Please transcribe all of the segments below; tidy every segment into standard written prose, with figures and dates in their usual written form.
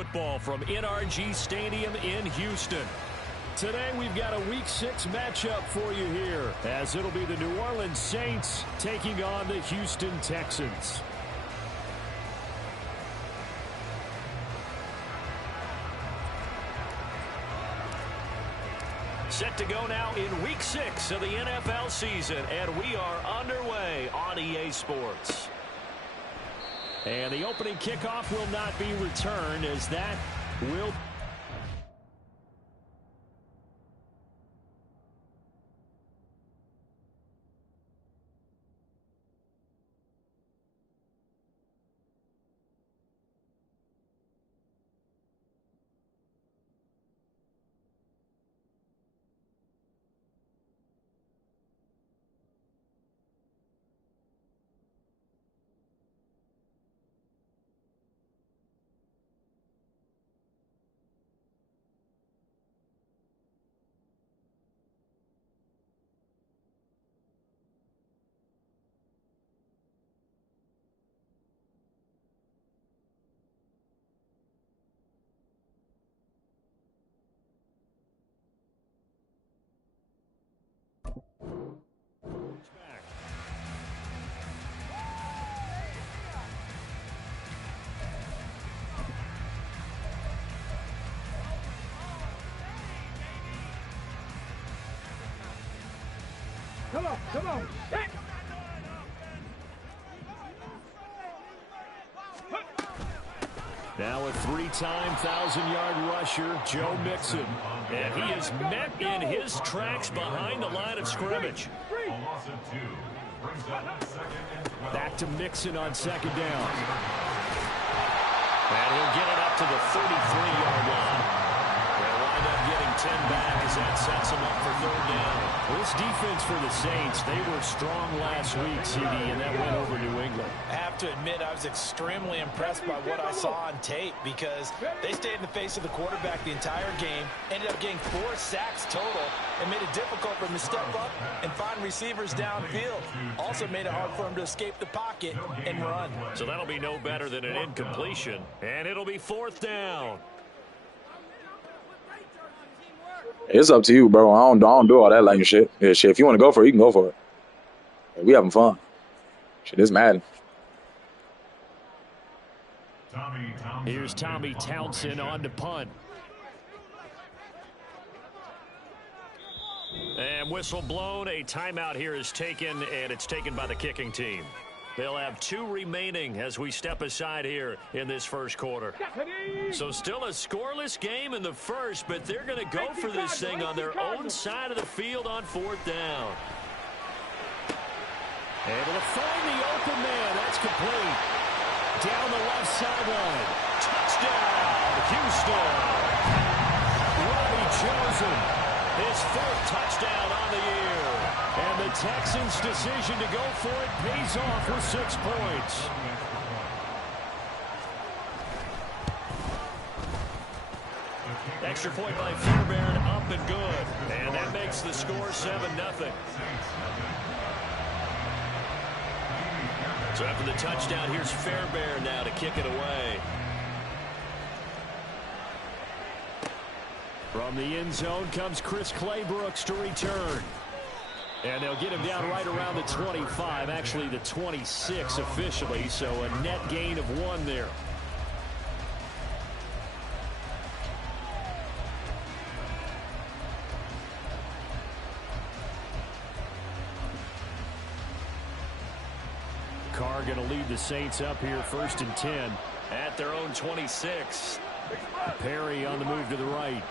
football from NRG Stadium in Houston. Today we've got a Week 6 matchup for you here, as it'll be the New Orleans Saints taking on the Houston Texans. Set to go now in Week 6 of the NFL season, and we are underway on EA Sports. And the opening kickoff will not be returned, as that will... Come on, come on. Now a three-time 1,000-yard rusher, Joe Mixon. And he is met in his tracks behind the line of scrimmage. Back to Mixon on second down. And he'll get it up to the 33-yard line. They'll wind up getting 10 back as that sets them up for third down. This defense for the Saints, they were strong last week, CD, and that went over New England. I have to admit, I was extremely impressed by what I saw on tape, because they stayed in the face of the quarterback the entire game, ended up getting 4 sacks total, and made it difficult for him to step up and find receivers downfield. Also made it hard for him to escape the pocket and run. So that'll be no better than an incompletion, and it'll be fourth down. It's up to you, bro. I don't do all that lame shit. Yeah, shit. If you want to go for it, you can go for it. We having fun. Shit, it's Madden. Here's Tommy Townsend on to punt. And whistle blown. A timeout here is taken, and it's taken by the kicking team. They'll have 2 remaining as we step aside here in this first quarter. So still a scoreless game in the first, but they're going to go for this thing on their own side of the field on fourth down. Able to find the open man. That's complete. Down the left sideline. Touchdown, Houston. Robbie Chosen. His 4th touchdown on the year. And the Texans' decision to go for it pays off with 6 points. Extra point by Fairbairn, up and good. And that makes the score 7-0. So after the touchdown, here's Fairbairn now to kick it away. From the end zone comes Chris Claybrooks to return. And they'll get him down right around the 25, actually the 26 officially, so a net gain of 1 there. Carr going to lead the Saints up here, 1st and 10 at their own 26. Perry on the move to the right.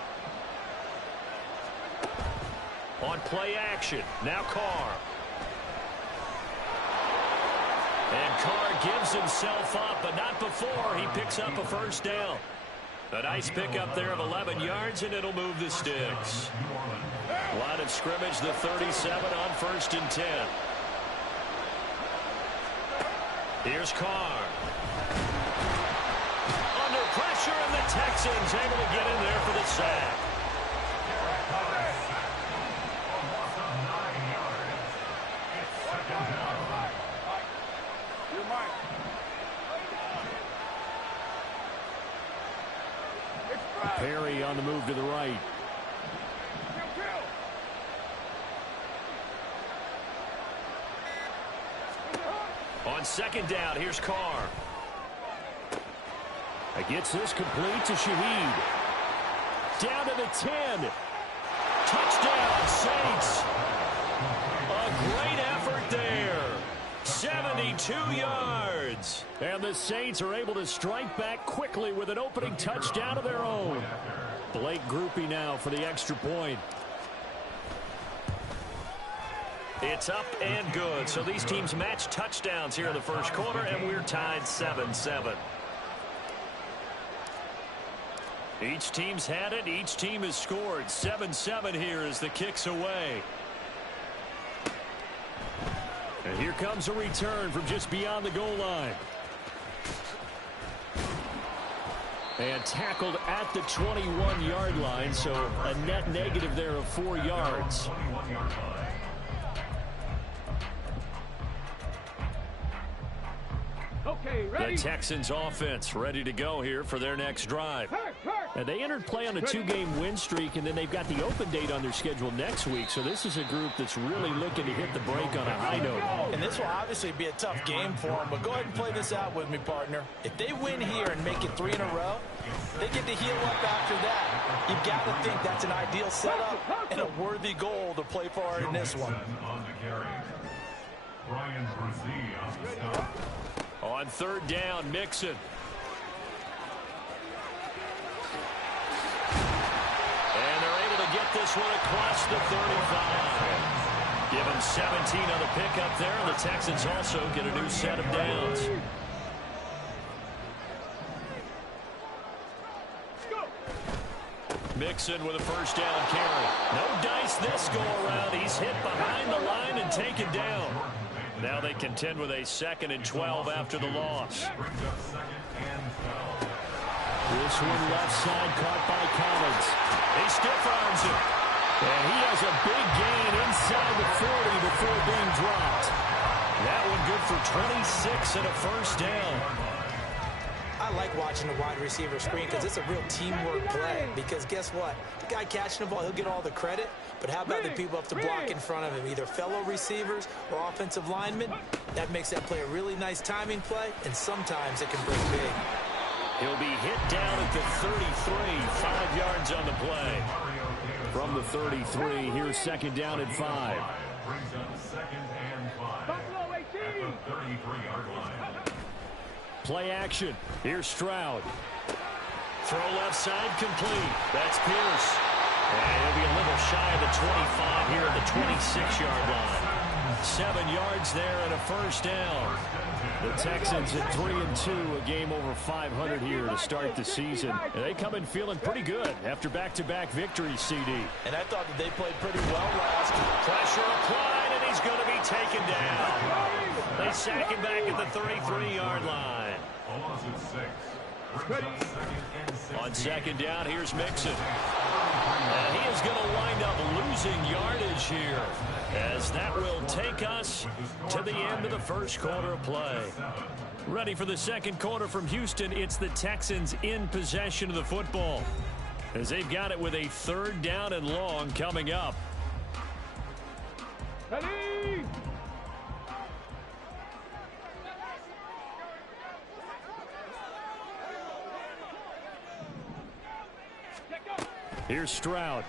On play action, now Carr. And Carr gives himself up, but not before he picks up a first down. A nice pickup there of 11 yards, and it'll move the sticks. Line of scrimmage, the 37 on 1st and 10. Here's Carr. Under pressure, and the Texans able to get in there for the sack. Perry on the move to the right. On second down, here's Carr. Gets this complete to Shaheed. Down to the 10. Touchdown, Saints. A great effort there. 72 yards. And the Saints are able to strike back quickly with an opening touchdown of their own. Blake Groupie now for the extra point. It's up and good. So these teams match touchdowns here in the first quarter, and we're tied 7-7. Each team's had it. Each team has scored. 7-7 here as the kick's away. And here comes a return from just beyond the goal line. And tackled at the 21-yard line, so a net negative there of 4 yards. Okay, ready. The Texans offense ready to go here for their next drive. And they entered play on a 2-game win streak, and then they've got the open date on their schedule next week. So this is a group that's really looking to hit the break on a high note. And this will obviously be a tough game for them, but go ahead and play this out with me, partner. If they win here and make it 3 in a row, they get to heal up after that. You've got to think that's an ideal setup and a worthy goal to play for in this one. On third down, Mixon. And they're able to get this one across the 35. Give him 17 on the pickup there, and the Texans also get a new set of downs. Mixon with a first down carry. No dice this go around. He's hit behind the line and taken down. Now they contend with a 2nd and 12 after the loss. This one left side caught by Collins. He stiff arms it. And he has a big gain inside the 40 before being dropped. That one good for 26 and a first down. I like watching the wide receiver screen because it's a real teamwork play. Because guess what? The guy catching the ball, he'll get all the credit. But how about the people up to block in front of him, either fellow receivers or offensive linemen? That makes that play a really nice timing play, and sometimes it can break big. He'll be hit down at the 33, 5 yards on the play. From the 33, here's second down and 5. Play action. Here's Stroud. Throw left side complete. That's Pierce. And he'll be a little shy of the 25 here at the 26-yard line. 7 yards there and a first down. The Texans at 3-2, a game over 500 here to start the season. And they come in feeling pretty good after back-to-back victories, CD. And I thought that they played pretty well last. Pressure applied, and he's going to be taken down. They sack him back at the 33-yard line. On second down, here's Mixon. And he is going to wind up losing yardage here, as that will take us to the end of the first quarter of play. Ready for the second quarter from Houston, it's the Texans in possession of the football, as they've got it with a 3rd down and long coming up. Ready. Here's Stroud.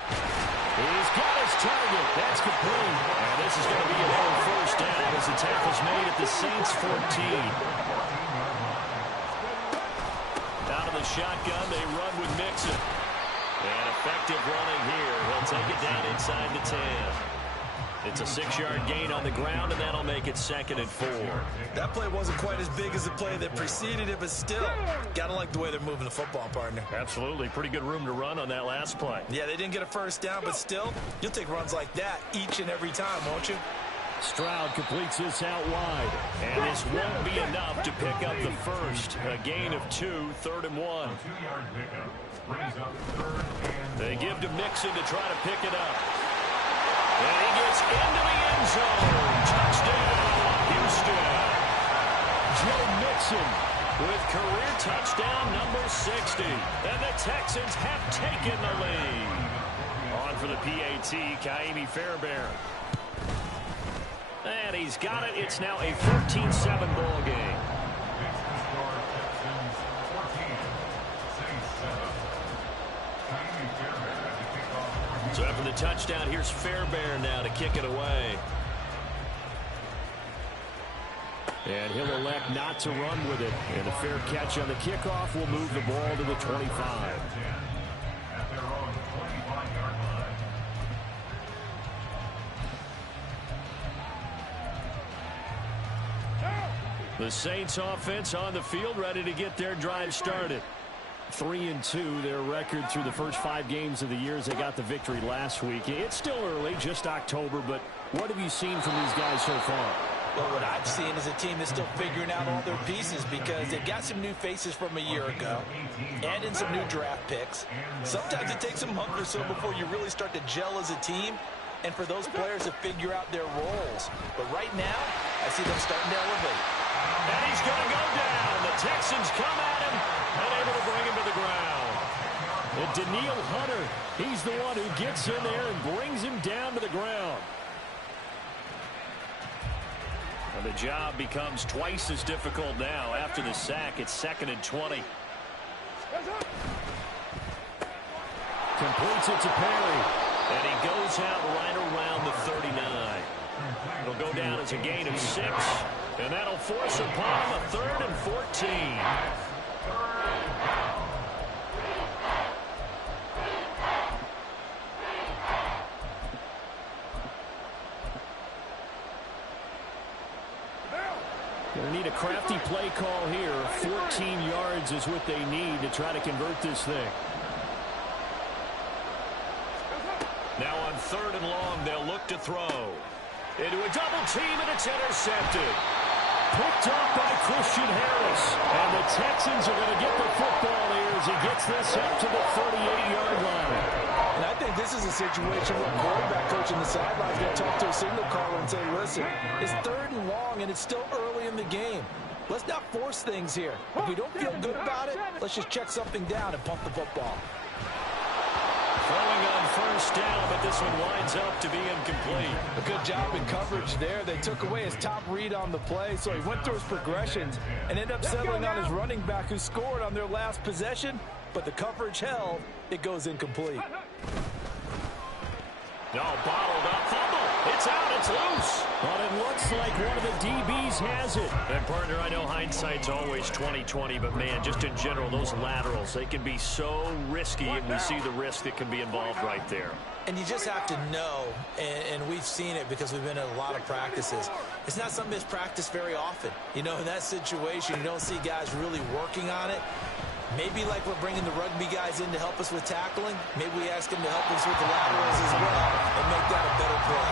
He's got his target. That's complete. And this is going to be another first down as the tackle's made at the Saints 14. Out of the shotgun, they run with Mixon. And effective running here. He'll take it down inside the 10. It's a 6-yard gain on the ground, and that'll make it 2nd and 4. That play wasn't quite as big as the play that preceded it, but still, gotta like the way they're moving the football, partner. Absolutely. Pretty good room to run on that last play. Yeah, they didn't get a first down, but still, you'll take runs like that each and every time, won't you? Stroud completes this out wide, and this won't be enough to pick up the first. A gain of 2, 3rd and 1. They give to Mixon to try to pick it up. And he gets into the end zone. Touchdown, Houston. Joe Mixon with career touchdown number 60. And the Texans have taken the lead. On for the PAT, Kaimi Fairbairn. And he's got it. It's now a 14-7 ball game. So after the touchdown, here's Fairbairn now to kick it away. And he'll elect not to run with it. And a fair catch on the kickoff will move the ball to the 25. The Saints offense on the field, ready to get their drive started. 3-2, their record through the first 5 games of the year as they got the victory last week. It's still early, just October, but what have you seen from these guys so far? Well, what I've seen is a team that's still figuring out all their pieces because they've got some new faces from a year ago and in some new draft picks. Sometimes it takes a month or so before you really start to gel as a team and for those players to figure out their roles. But right now, I see them starting to elevate. And he's going to go down. The Texans come at him and able to bring him to the ground. And Daniil Hunter, he's the one who gets in there and brings him down to the ground. And the job becomes twice as difficult now after the sack. It's 2nd and 20. Completes it to Perry. And he goes out right around the 39. It'll go down as a gain of 6. And that'll force upon him a 3rd and 14. They need a crafty play call here. 14 yards is what they need to try to convert this thing. Now on 3rd and long, they'll look to throw. Into a double team, and it's intercepted. Picked off by Christian Harris. And the Texans are going to get the football here as he gets this up to the 38-yard line. And I think this is a situation where a quarterback coach on the sideline is going to talk to a signal caller and say, listen, it's 3rd and long, and it's still early in the game. Let's not force things here. If we don't feel good about it, let's just check something down and pump the football. Throwing on 1st down, but this one winds up to be incomplete. A good job in coverage there. They took away his top read on the play, so he went through his progressions and ended up settling on his running back who scored on their last possession, but the coverage held. It goes incomplete. No, bottled up. Fumble. It's out. It's loose. But it looks like one of the DBs has it. And, partner, I know hindsight's always 20/20, but, man, just in general, those laterals, they can be so risky, and we see the risk that can be involved right there. And you just have to know, and we've seen it because we've been at a lot of practices. It's not something that's practiced very often. You know, in that situation, you don't see guys really working on it. Maybe like we're bringing the rugby guys in to help us with tackling. Maybe we ask them to help us with the laterals as well and make that a better play.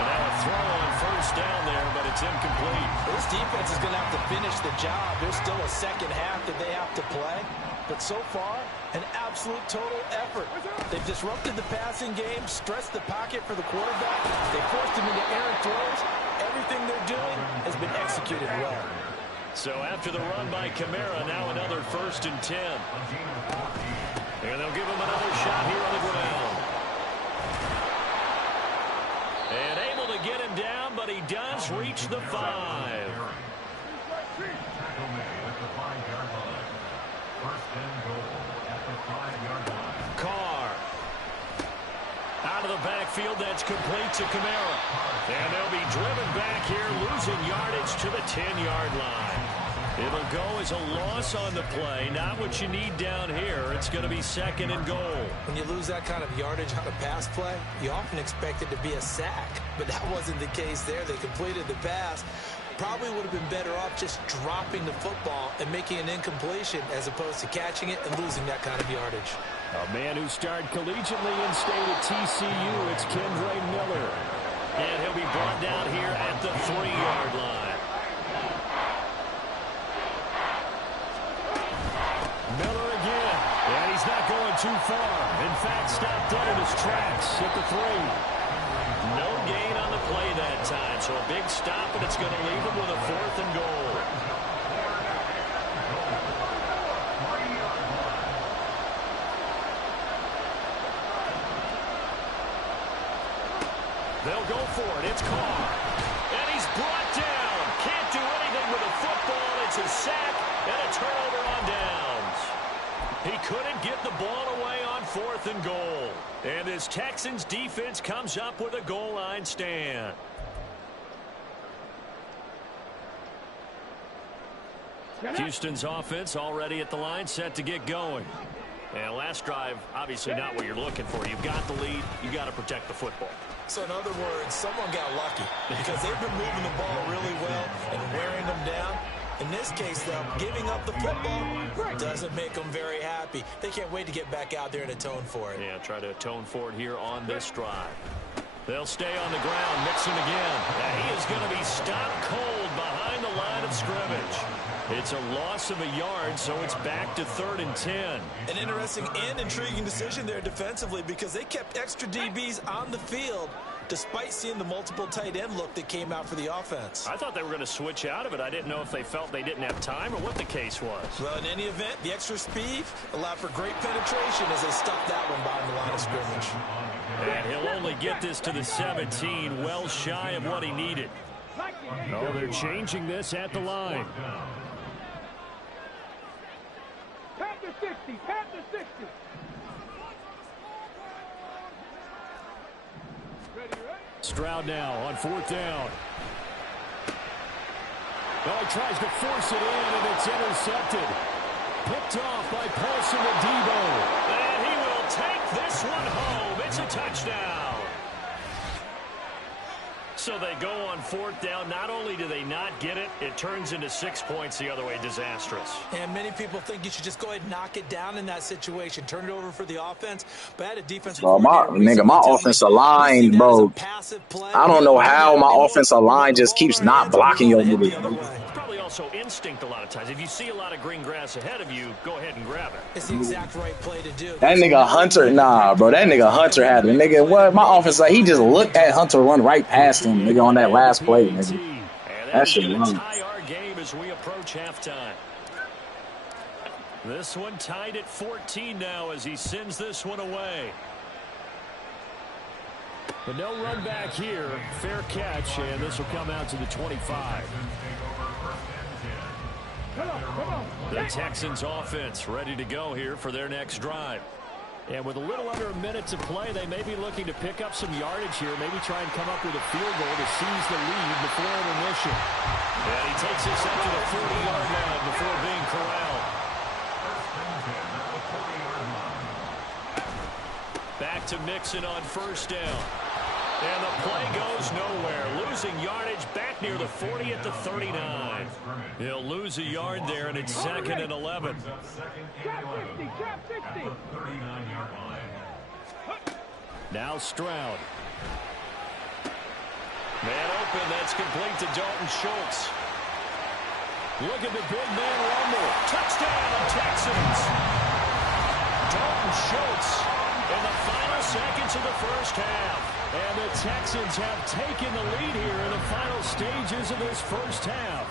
And now a throw on 1st down there, but it's incomplete. Well, this defense is going to have to finish the job. There's still a 2nd half that they have to play. But so far, an absolute total effort. They've disrupted the passing game, stressed the pocket for the quarterback. They forced him into errant throws. Everything they're doing has been executed well. So after the run by Kamara, now another 1st and 10. And they'll give him another shot here on the ground. And able to get him down, but he does reach the 5. Carr. Out of the backfield, that's complete to Kamara. And they'll be driven back here, losing yardage to the 10-yard line. It'll go as a loss on the play. Not what you need down here. It's going to be 2nd and goal. When you lose that kind of yardage on a pass play, you often expect it to be a sack. But that wasn't the case there. They completed the pass. Probably would have been better off just dropping the football and making an incompletion as opposed to catching it and losing that kind of yardage. A man who starred collegiately in state at TCU, it's Kendre Miller. And he'll be brought down here at the 3-yard line. Miller again. And he's not going too far. In fact, stopped dead in his tracks at the 3. No gain on the play that time. So a big stop, and it's going to leave him with a 4th and goal. They'll go for it. It's Carr. And he's brought down. Can't do anything with a football. It's a sack and a turnover on downs. He couldn't get the ball away on 4th and goal. And this Texans defense comes up with a goal line stand. Houston's offense already at the line, set to get going. And last drive, obviously not what you're looking for. You've got the lead. You've got to protect the football. So in other words, someone got lucky because they've been moving the ball really well and wearing them down. In this case, though, giving up the football doesn't make them very happy. They can't wait to get back out there and atone for it. Yeah, try to atone for it here on this drive. They'll stay on the ground, Mixon again. And he is going to be stopped cold behind the line of scrimmage. It's a loss of a yard, so it's back to 3rd and 10. An interesting and intriguing decision there defensively because they kept extra DBs on the field despite seeing the multiple tight end look that came out for the offense. I thought they were going to switch out of it. I didn't know if they felt they didn't have time or what the case was. Well, in any event, the extra speed allowed for great penetration as they stopped that one behind the line of scrimmage. And he'll only get this to the 17, well shy of what he needed. Oh, they're changing this at the line. Pat the 60, pat the 60. Ready? Stroud now on 4th down. Oh, he tries to force it in, and it's intercepted. Picked off by Paulson and Debo. And he will take this one home. It's a touchdown. So they go on 4th down. Not only do they not get it, it turns into 6 points the other way. Disastrous. And many people think you should just go ahead and knock it down in that situation. Turn it over for the offense. But I had a defensive my offensive line, bro. I don't know how my offensive line just keeps not blocking your movie. It's probably also instinct a lot of times. If you see a lot of green grass ahead of you, go ahead and grab it. It's the exact right play to do. That nigga Hunter, nah, bro. That nigga Hunter had it. Nigga, what? My offense, like, he just looked at Hunter run right past him, nigga, on that last play, nigga. That shit wrong. Tie our game as we approach halftime. This one tied at 14 now as he sends this one away. But no run back here. Fair catch, and this will come out to the 25. The Texans offense ready to go here for their next drive. And with a little under a minute to play, they may be looking to pick up some yardage here, maybe try and come up with a field goal to seize the lead before intermission. And he takes this up to the 40-yard line before being corralled. Back to Mixon on 1st down. And the play goes nowhere. Losing yardage back near the 40 at the 39. He'll lose a yard there, and it's 2nd and 11. Now Stroud. Man open, that's complete to Dalton Schultz. Look at the big man rumble. Touchdown, Texans. Dalton Schultz in the final seconds of the first half. And the Texans have taken the lead here in the final stages of this first half.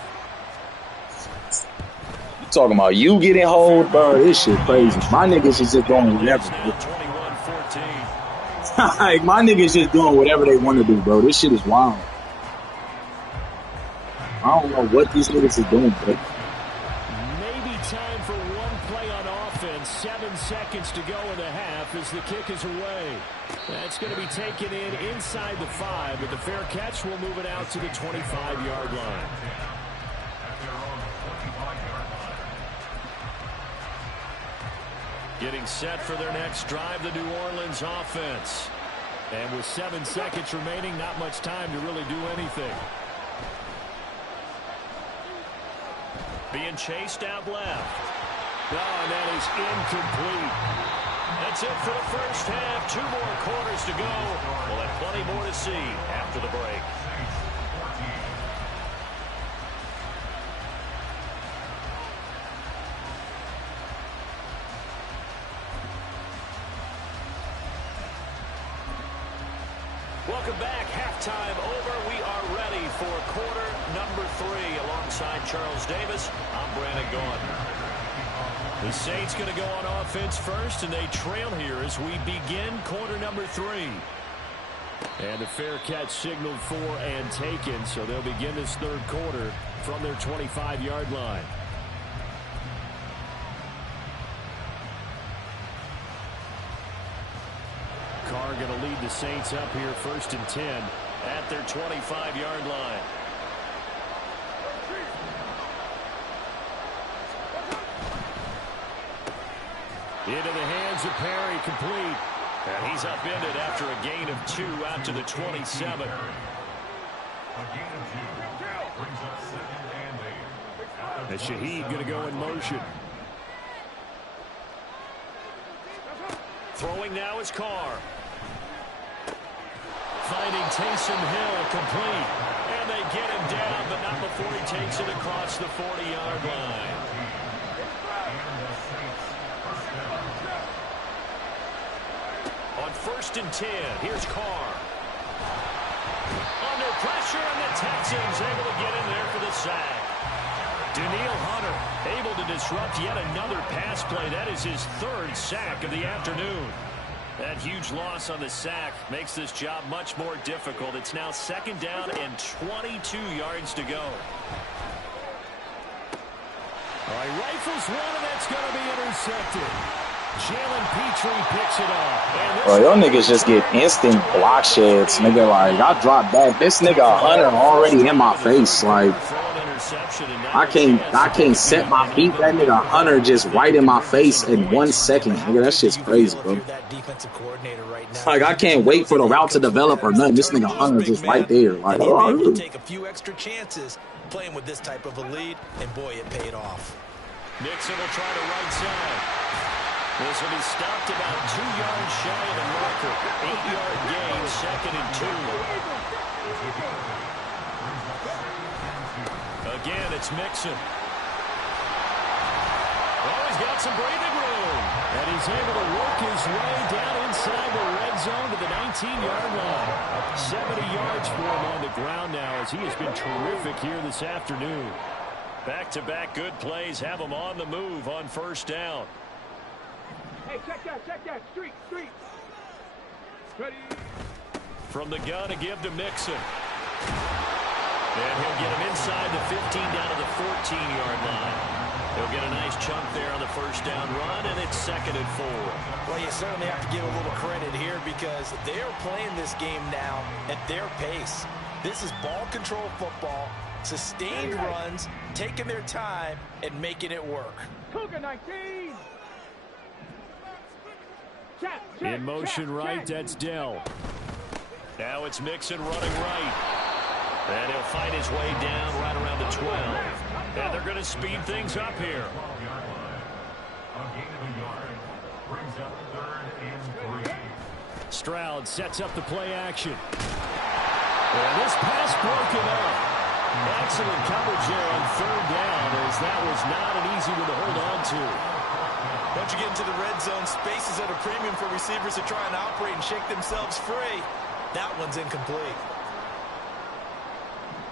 You talking about you getting hold, bro? This shit crazy. My niggas is just doing whatever. 21-14. Like, my niggas just doing whatever they want to do, bro. This shit is wild. I don't know what these niggas is doing, bro. Maybe time for one play on offense. 7 seconds to go in the half as the kick is away. That's going to be taken in inside the 5, but the fair catch will move it out to the 25-yard line. Getting set for their next drive, the New Orleans offense. And with 7 seconds remaining, not much time to really do anything. Being chased out left. Oh, and that is incomplete. That's it for the first half. 2 more quarters to go. We'll have plenty more to see after the break. Welcome back. Halftime over. We are ready for quarter number 3. Alongside Charles Davis, I'm Brandon Gaughan. The Saints going to go on offense first, and they trail here as we begin quarter number 3. And the fair catch signaled for and taken, so they'll begin this third quarter from their 25-yard line. Carr going to lead the Saints up here 1st and 10 at their 25-yard line. Into the hands of Perry, complete. And he's upended after a gain of 2 out to the 27. And Shaheed going to go in motion. Throwing now is Carr. Finding Taysom Hill, complete. And they get him down, but not before he takes it across the 40-yard line. On 1st and 10, here's Carr. Under pressure, and the Texans able to get in there for the sack. Danielle Hunter able to disrupt yet another pass play. That is his 3rd sack of the afternoon. That huge loss on the sack makes this job much more difficult. It's now 2nd down and 22 yards to go. All right, rifles one, and that's going to be intercepted. Jalen Petrie picks it up. Bro, y'all niggas just get instant block sheds, nigga. Like, I dropped back. This nigga Hunter already in my face. Like, I can't set my feet. That nigga Hunter just right in my face in 1 second. Nigga, that shit's crazy, bro. Like, I can't wait for the route to develop or nothing. This nigga Hunter just right there. Like, oh, take a few extra chances playing with this type of a lead, and boy, it paid off. Nixon will try to right side. This will be stopped about 2 yards shy of the marker. 8-yard gain, 2nd and 2. Again, it's Mixon. Oh, he's got some breathing room. And he's able to work his way down inside the red zone to the 19-yard line. 70 yards for him on the ground now as he has been terrific here this afternoon. Back-to-back good plays have him on the move on 1st down. Hey, check that. Street. Ready. From the gun to give to Mixon. And he'll get him inside the 15 down to the 14-yard line. He'll get a nice chunk there on the 1st down run, and it's 2nd and 4. Well, you certainly have to give a little credit here because they are playing this game now at their pace. This is ball control football, sustained runs, taking their time, and making it work. Cougar 19. In motion right, that's Dell. Now it's Mixon running right. And he'll find his way down right around the 12. And they're going to speed things up here. Stroud sets up the play action. And this pass broken up. Excellent coverage there on 3rd down as that was not an easy one to hold on to. Once you get into the red zone, space is at a premium for receivers to try and operate and shake themselves free. That one's incomplete.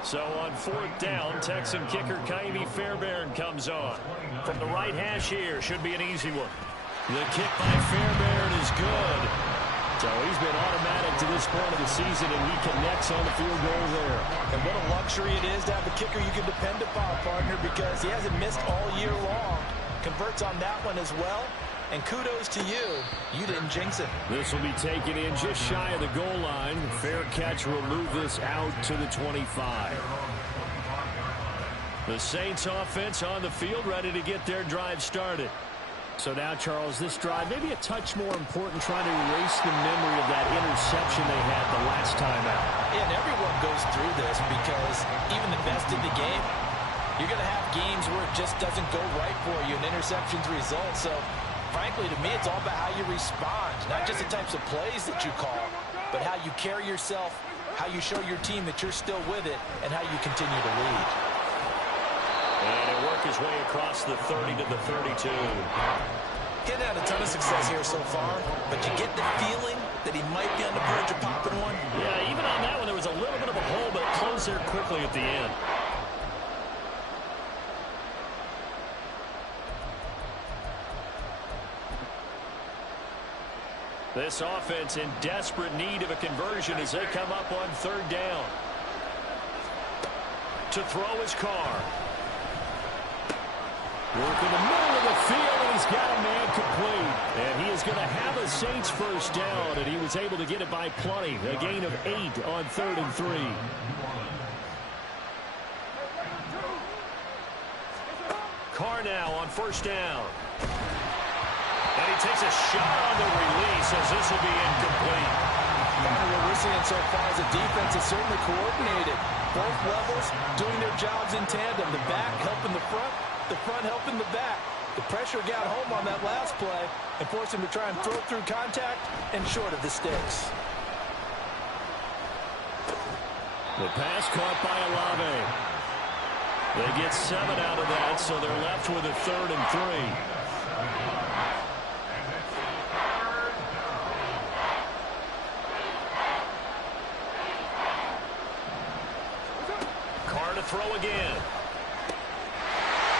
So on 4th down, Texan kicker Kaimi Fairbairn comes on. From the right hash here, should be an easy one. The kick by Fairbairn is good. So he's been automatic to this point of the season, and he connects on the field goal there. And what a luxury it is to have a kicker you can depend upon, partner, because he hasn't missed all year long. Converts on that one as well. And kudos to you. You didn't jinx it. This will be taken in just shy of the goal line. Fair catch will move this out to the 25. The Saints offense on the field ready to get their drive started. So now, Charles, this drive maybe a touch more important, trying to erase the memory of that interception they had the last time out. And everyone goes through this because even the best in the game, you're going to have games where it just doesn't go right for you and interceptions result. So, frankly, to me, it's all about how you respond, not just the types of plays that you call, but how you carry yourself, how you show your team that you're still with it, and how you continue to lead. And he'll work his way across the 30 to the 32. Getting had a ton of success here so far, but you get the feeling that he might be on the verge of popping one. Yeah, even on that one, there was a little bit of a hole, but it closed there quickly at the end. This offense in desperate need of a conversion as they come up on 3rd down. To throw his Carr. Work in the middle of the field, and he's got a man complete. And he is going to have a Saints first down, and he was able to get it by plenty. A gain of 8 on 3rd and 3. Carr now on 1st down. And he takes a shot on the release as this will be incomplete. What we're seeing so far is the defense is certainly coordinated. Both levels doing their jobs in tandem. The back helping the front helping the back. The pressure got home on that last play and forced him to try and throw through contact and short of the sticks. The pass caught by Olave. They get 7 out of that, so they're left with a 3rd and 3. Throw again.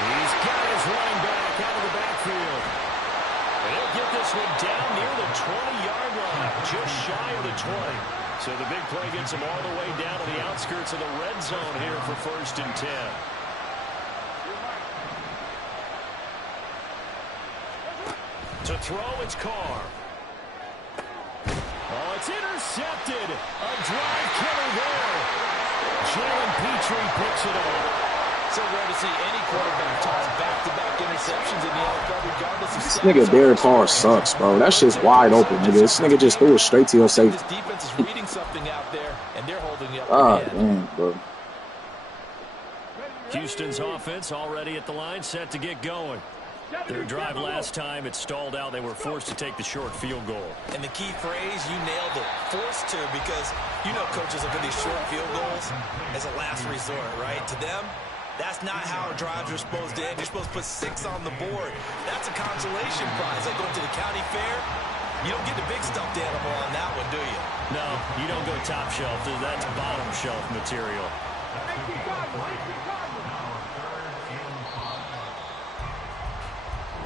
He's got his running back out of the backfield. And he'll get this one down near the 20-yard line, just shy of the 20. So the big play gets him all the way down to the outskirts of the red zone here for 1st and 10. To throw, it's Carr. Oh, it's intercepted. A drive killer there. Jalen Petrie picks it up. So rare to see any quarterback toss back-to-back interceptions in the NFL, regardless of this nigga Derek Carr sucks, bro. That shit's wide open, nigga. This nigga just threw it straight to your safety. This defense is reading something out there, and they're holding you up. Ah, damn, bro. Houston's offense already at the line, set to get going. Their drive last time, it stalled out. They were forced to take the short field goal. And the key phrase, you nailed it, forced to, because you know coaches look at these short field goals as a last resort, right? To them, that's not how drives are supposed to end. You're supposed to put 6 on the board. That's a consolation prize. Like going to the county fair, you don't get the big stuffed animal on that one, do you? No, you don't go top shelf. That's bottom shelf material.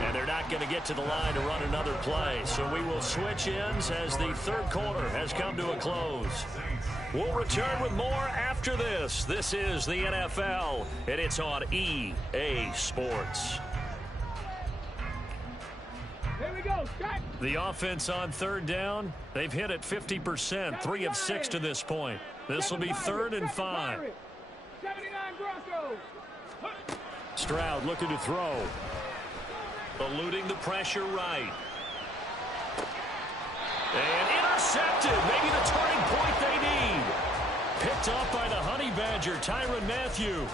And they're not going to get to the line to run another play. So we will switch ends as the 3rd quarter has come to a close. We'll return with more after this. This is the NFL, and it's on EA Sports. Here we go, Scott. The offense on 3rd down, they've hit it 50%, 3 of 6 to this point. This will be 3rd and 5. 79 Broncos. Stroud looking to throw. Eluding the pressure right. And intercepted. Maybe the turning point they need. Picked up by the Honey Badger, Tyrann Mathieu.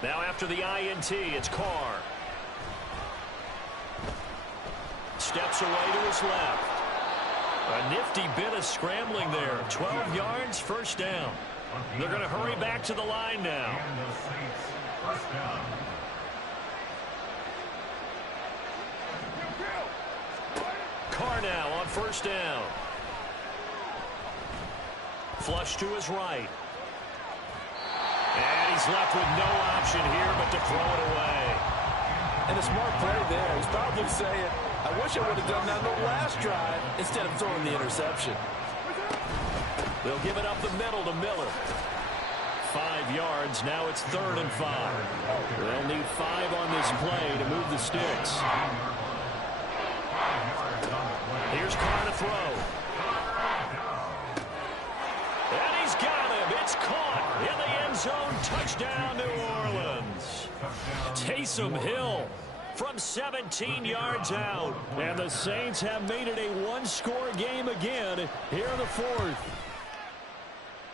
Now after the INT, it's Carr. Steps away to his left. A nifty bit of scrambling there. 12 yards, 1st down. They're going to hurry back to the line now. Carr now on 1st down. Flush to his right. And he's left with no option here but to throw it away. And a smart play there. He's probably saying, I wish I would have done that on the last drive instead of throwing the interception. They'll give it up the middle to Miller. 5 yards. Now it's 3rd and 5. They'll need 5 on this play to move the sticks. Here's Carr to throw. And he's got him. It's caught in the end zone. Touchdown, New Orleans. Taysom Hill from 17 yards out. And the Saints have made it a one-score game again here in the 4th.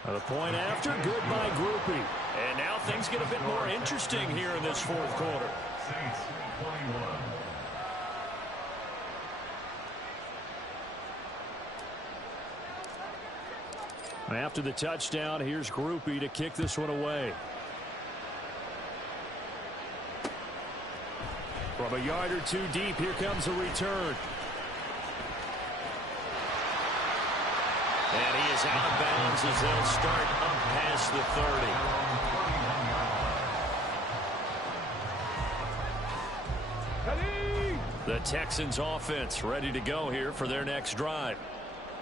The point after, good by Groupie. And now things get a bit more interesting here in this 4th quarter. After the touchdown, here's Groupie to kick this one away. From a yard or two deep, here comes a return. And he is out of bounds as they'll start up past the 30. The Texans offense ready to go here for their next drive.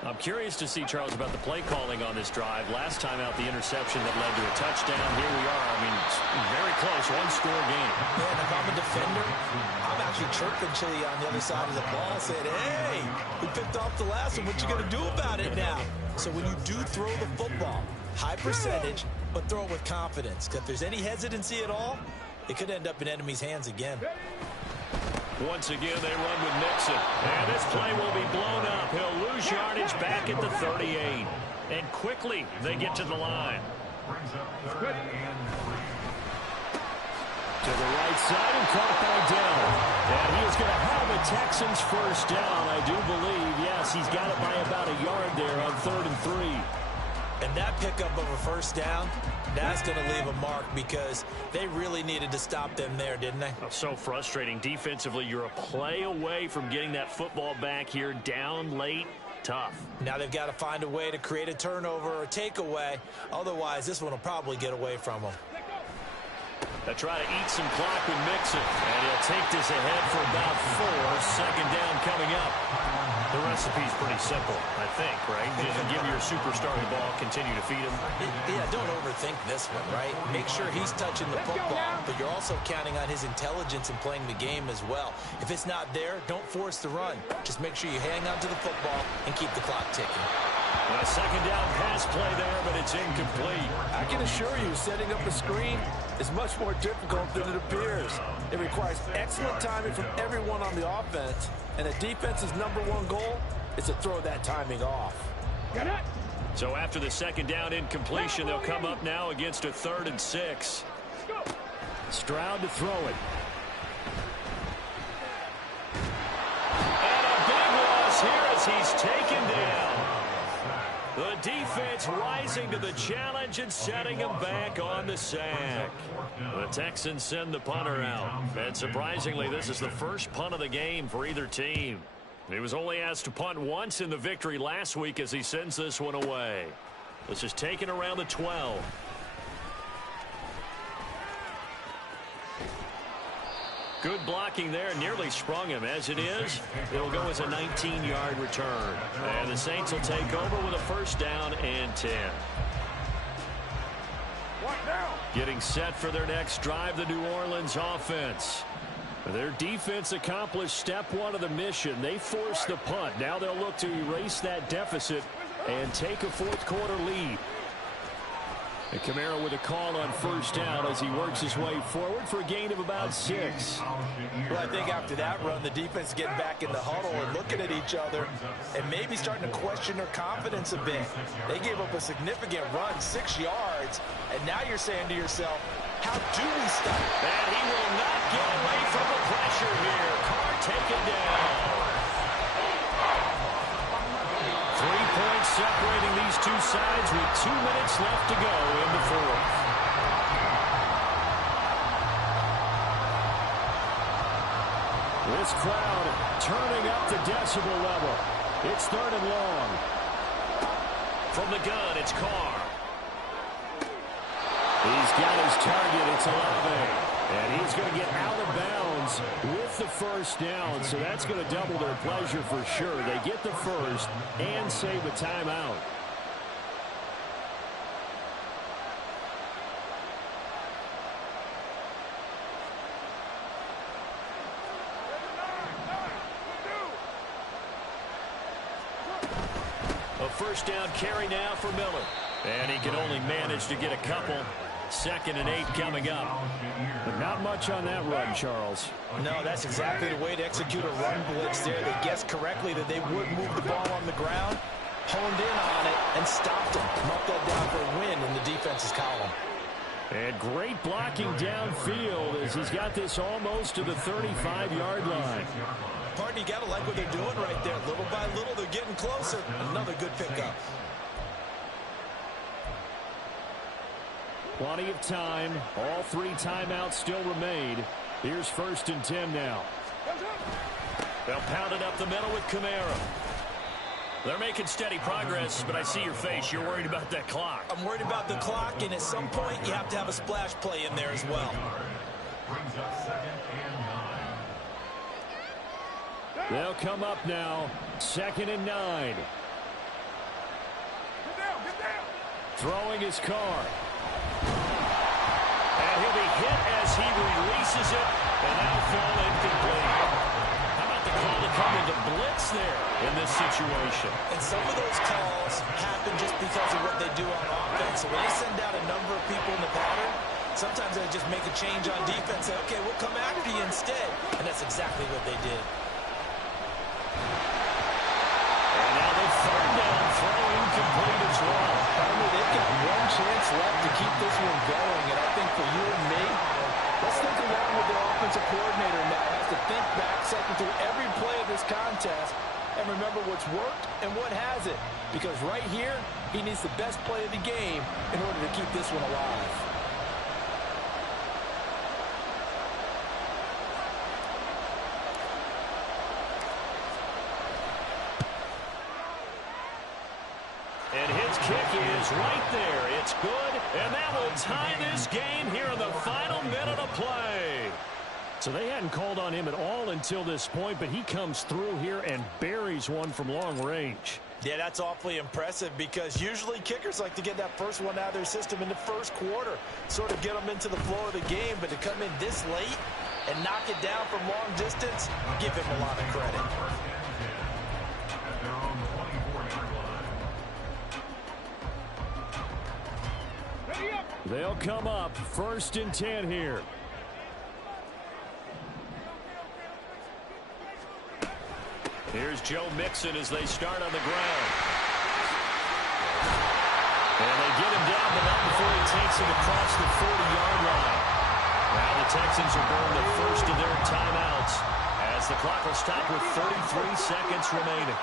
I'm curious to see, Charles, about the play calling on this drive. Last time out, the interception that led to a touchdown. Here we are. I mean, it's very close, one-score game. Yeah, and if I'm a defender, I'm actually chirping Chili on the other side of the ball, saying, hey, we picked off the last one. What you going to do about it now? So when you do throw the football, high percentage, but throw it with confidence. Because if there's any hesitancy at all, it could end up in enemy's hands again. Once again, they run with Mixon. And this play will be blown up. He'll lose yardage back at the 38. And quickly, they get to the line. To the right side and caught by Dell. And he is going to have a Texans first down, I do believe. Yes, he's got it by about a yard there on 3rd and 3. And that pickup of a first down, that's going to leave a mark because they really needed to stop them there, didn't they? Oh, so frustrating. Defensively, you're a play away from getting that football back here down late. Tough. Now they've got to find a way to create a turnover or a takeaway. Otherwise, this one will probably get away from them. They'll try to eat some clock with Mixon. And he'll take this ahead for about 4. Second down coming up. The recipe's pretty simple, I think, right? Just give your superstar the ball, continue to feed him. Yeah, don't overthink this one, right? Make sure he's touching the football, but you're also counting on his intelligence in playing the game as well. If it's not there, don't force the run. Just make sure you hang on to the football and keep the clock ticking. A second down pass play there, but it's incomplete. I can assure you, setting up a screen is much more difficult than it appears. It requires excellent timing from everyone on the offense, and the defense's #1 goal is to throw that timing off. Get it? So after the second down incompletion, they'll come up now against a 3rd and 6. Stroud to throw it. And a big loss here as he's taken down. The defense rising to the challenge and setting him back on the sack. The Texans send the punter out. And surprisingly, this is the first punt of the game for either team. He was only asked to punt once in the victory last week as he sends this one away. This is taken around the 12. Good blocking there, nearly sprung him. As it is, it'll go as a 19-yard return. And the Saints will take over with a first down and 10. Getting set for their next drive, the New Orleans offense. Their defense accomplished step 1 of the mission. They forced the punt. Now they'll look to erase that deficit and take a fourth-quarter lead. And Kamara with a call on first down as he works his way forward for a gain of about 6. Well, I think after that run, the defense getting back in the huddle and looking at each other and maybe starting to question their confidence a bit. They gave up a significant run, 6 yards, and now you're saying to yourself, how do we stop? And he will not get away from the pressure here. Carr taken down. 3 points separating these two sides with 2 minutes left to go in the 4th. This crowd turning up the decibel level. It's 3rd and long. From the gun, it's Carr. He's got his target. It's Olave. And he's going to get out of bounds with the first down. So that's going to double their pleasure for sure. They get the first and save a timeout. A first down carry now for Miller. And he can only manage to get a couple. 2nd and 8 coming up. But not much on that run, Charles. No, that's exactly the way to execute a run blitz there. They guessed correctly that they would move the ball on the ground, honed in on it, and stopped them. Marked that down for a win in the defense's column. And great blocking downfield as he's got this almost to the 35-yard line. Partner, you got to like what they're doing right there. Little by little, they're getting closer. Another good pickup. Plenty of time. All 3 timeouts still remain. Here's 1st and 10 now. They'll pound it up the middle with Kamara. They're making steady progress, but I see your face. You're worried about that clock. I'm worried about the clock, and at some point, you have to have a splash play in there as well. They'll come up now. 2nd and 9. Throwing his car. And he'll be hit as he releases it, and that'll fall incomplete. How about the call to come into blitz there in this situation? And some of those calls happen just because of what they do on offense. So when they send out a number of people in the pattern, sometimes they just make a change on defense. Say, okay, we'll come after you instead. And that's exactly what they did. And now the 3rd down throw incomplete as well. They've got one chance left to keep this one going, and I think for you and me, let's think along with the offensive coordinator now. Has to think back, second through every play of this contest, and remember what's worked and what hasn't. Because right here, he needs the best play of the game in order to keep this one alive. And his kick is right there. It's good, and that will tie this game here in the final minute of play. So they hadn't called on him at all until this point, but he comes through here and buries one from long range. Yeah, that's awfully impressive because usually kickers like to get that first one out of their system in the first quarter, sort of get them into the flow of the game, but to come in this late and knock it down from long distance, give him a lot of credit. They'll come up 1st and 10 here. Here's Joe Mixon as they start on the ground. And they get him down, but not before he takes it across the 40-yard line. Now the Texans will burn the first of their timeouts as the clock will stop with 33 seconds remaining.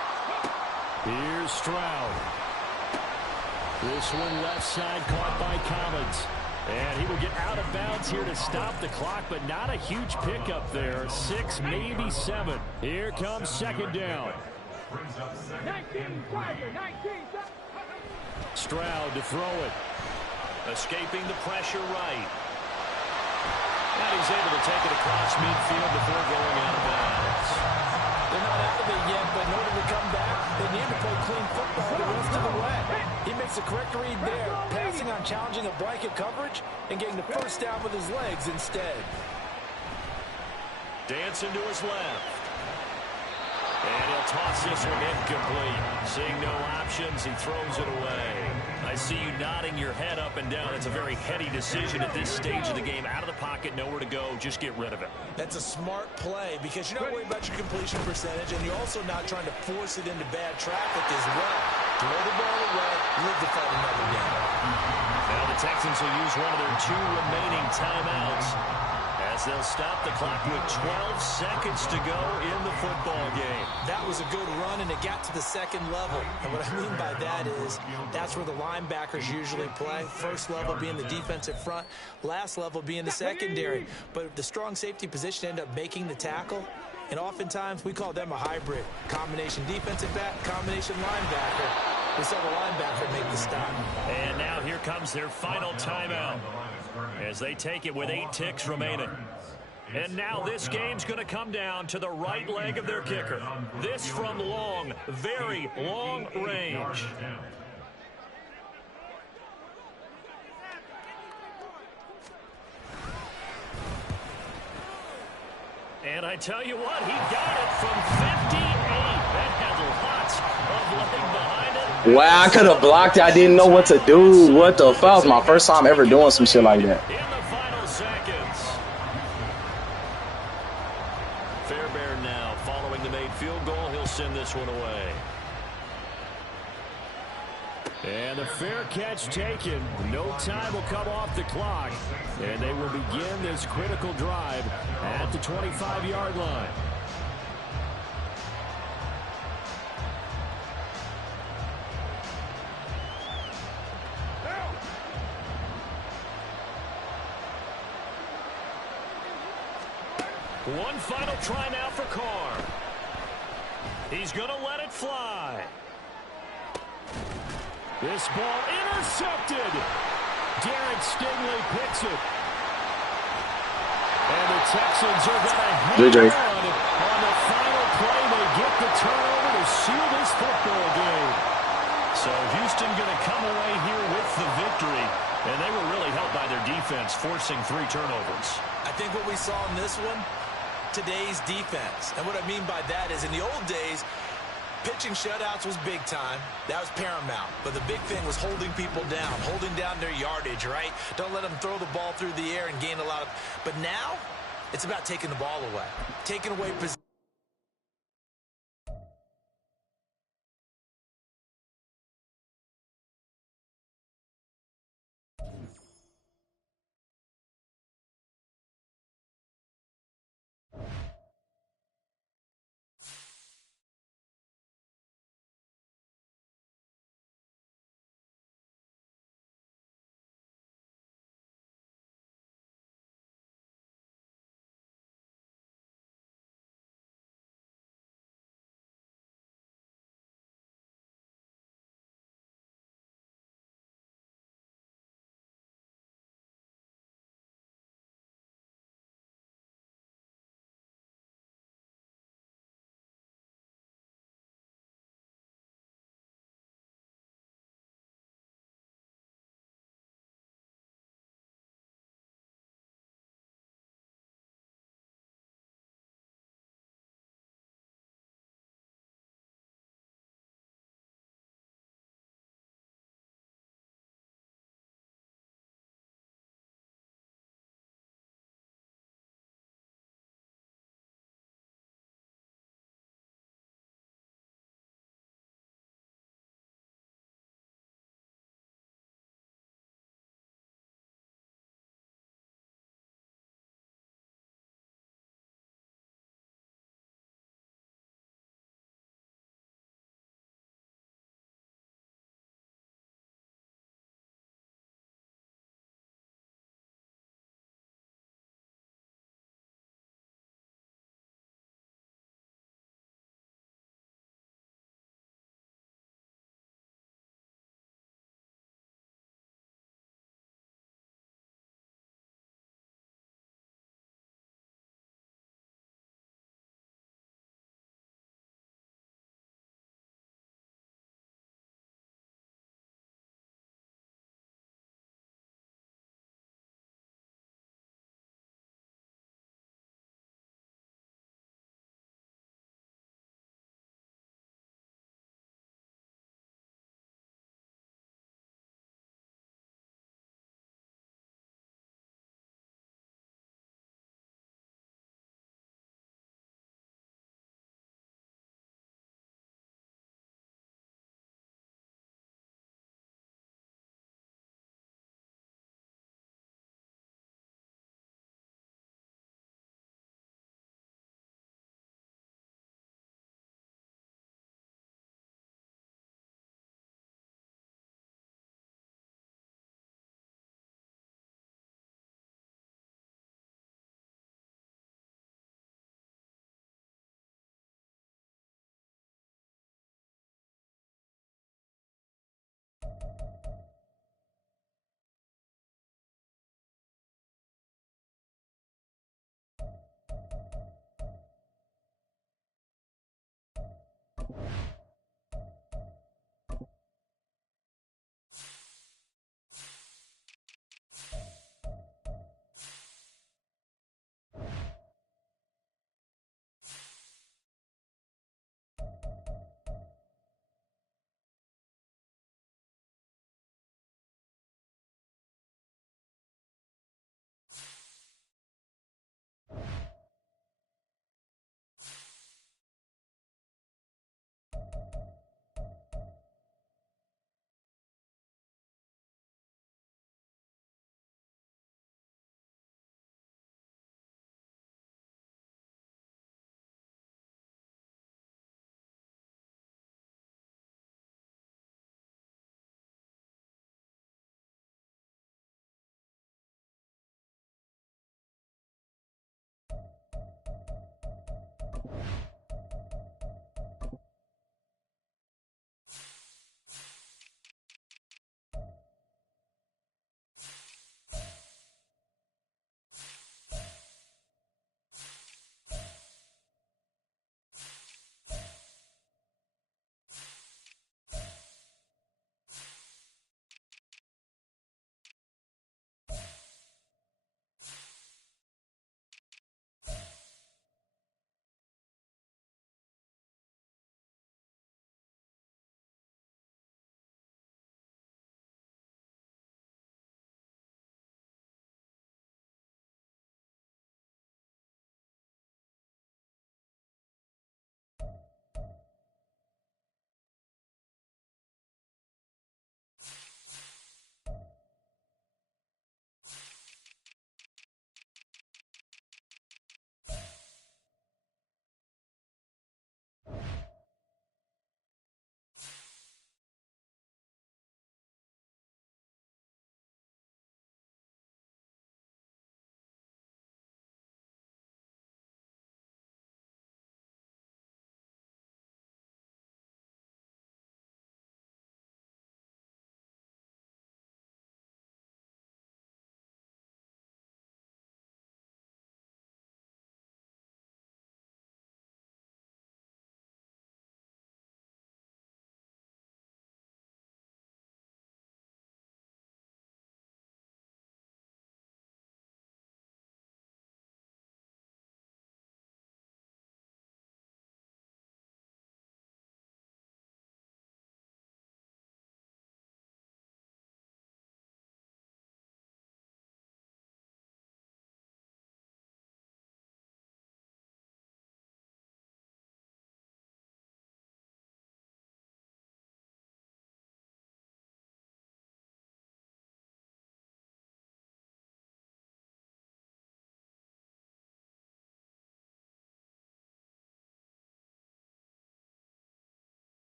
Here's Stroud. This one left side caught by Collins. And he will get out of bounds here to stop the clock, but not a huge pickup there. 6, maybe 7. Here comes 2nd down. 19, Tiger, 19. Stroud to throw it. Escaping the pressure right. And he's able to take it across midfield before going out of bounds. They're not out of it yet, but in order to come back, they need to play clean football the rest of the way. He makes the correct read there, passing on challenging a blanket coverage and getting the first down with his legs instead. Dancing to his left. And he'll toss this one incomplete. Seeing no options, he throws it away. I see you nodding your head up and down. It's a very heady decision at this stage of the game. Out of the pocket, nowhere to go. Just get rid of it. That's a smart play because you're not worried about your completion percentage, and you're also not trying to force it into bad traffic as well. Throw the ball away, live to fight another game. Now the Texans will use one of their 2 remaining timeouts as they'll stop the clock with 12 seconds to go in the football game. That was a good run, and it got to the 2nd level. And what I mean by that is that's where the linebackers usually play. First level being the defensive front, last level being the secondary. But the strong safety position ended up making the tackle. And oftentimes we call them a hybrid. Combination defensive back, combination linebacker. We saw the linebacker make the stop. And now here comes their final timeout as they take it with 8 ticks remaining. And now this game's going to come down to the right leg of their kicker. This from long, very long range. And I tell you what, he got it from 58. That had lots of leg behind it. Wow, I could have blocked it. I didn't know what to do. What the fuck? That was my first time ever doing some shit like that. In the final seconds. Fairbairn now following the made field goal. He'll send this one away. And the fair catch taken. No time will come off the clock. And they will begin this critical drive at the 25-yard line. One final try now for Carr. He's going to let it fly. This ball intercepted. Derek Stingley picks it. And the Texans are going to hang on the final play. They get the turnover to seal this football game. So Houston going to come away here with the victory. And they were really helped by their defense, forcing 3 turnovers. I think what we saw in this one, today's defense. And what I mean by that is in the old days, pitching shutouts was big time. That was paramount. But the big thing was holding people down, holding down their yardage, right? Don't let them throw the ball through the air and gain a lot of... But now, it's about taking the ball away. Taking away possession. it.